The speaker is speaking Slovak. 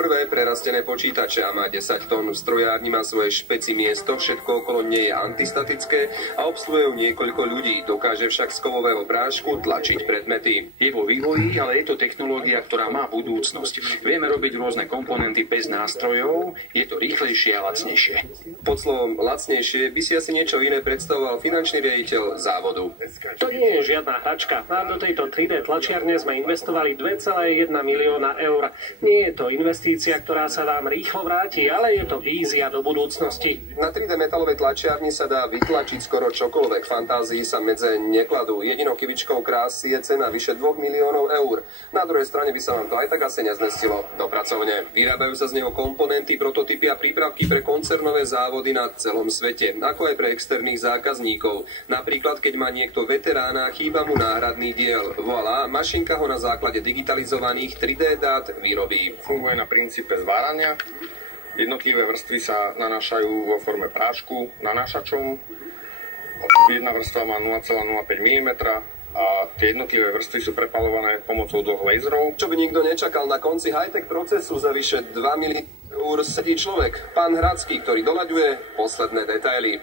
prvé prerastené počítače a má 10 tón. V strojárni má svoje špeci miesto, všetko okolo nie je antistatické a obsluhuje niekoľko ľudí. Dokáže však z kovového prášku tlačiť predmety. Je vo vývoji, ale je to technológia, ktorá má budúcnosť. Vieme robiť rôzne komponenty bez nástrojov, je to rýchlejšie a lacnejšie. Pod slovom lacnejšie by si asi niečo iné predstavoval finančný riaditeľ závodu. To nie je žiadna hračka. A do tejto 3D tlačiarne sme investovali 2,1 milióna eur. Nie je to investícia, ktorá sa vám rýchlo vráti, ale je to vízia do budúcnosti. Na 3D metalovej tlačiarni sa dá vytlačiť skoro čokoľvek. Fantázii sa medze nekladú. Jedinou chybičkou krásy je cena vyše 2 miliónov eur. Na druhej strane by sa vám to aj tak asi nezmestilo do pracovne. Vyrábajú sa z neho komponenty, prototypy a prípravky pre koncernové závody na celom svete, ako aj pre externých zákazníkov. Napríklad, keď má niekto veterána, chýba mu náhradný diel. Voilà, mašinka ho na základe digitalizovaných 3D dát vyrobí. Funguje na princípe zvárania. Jednotlivé vrstvy sa nanášajú vo forme prášku nanášačom. Jedna vrstva má 0,05 mm a tie jednotlivé vrstvy sú prepalované pomocou 2 laserov. Čo by nikto nečakal, na konci high-tech procesu za vyše 2 milióny eur sedí človek, pán Hradský, ktorý doľaďuje posledné detaily.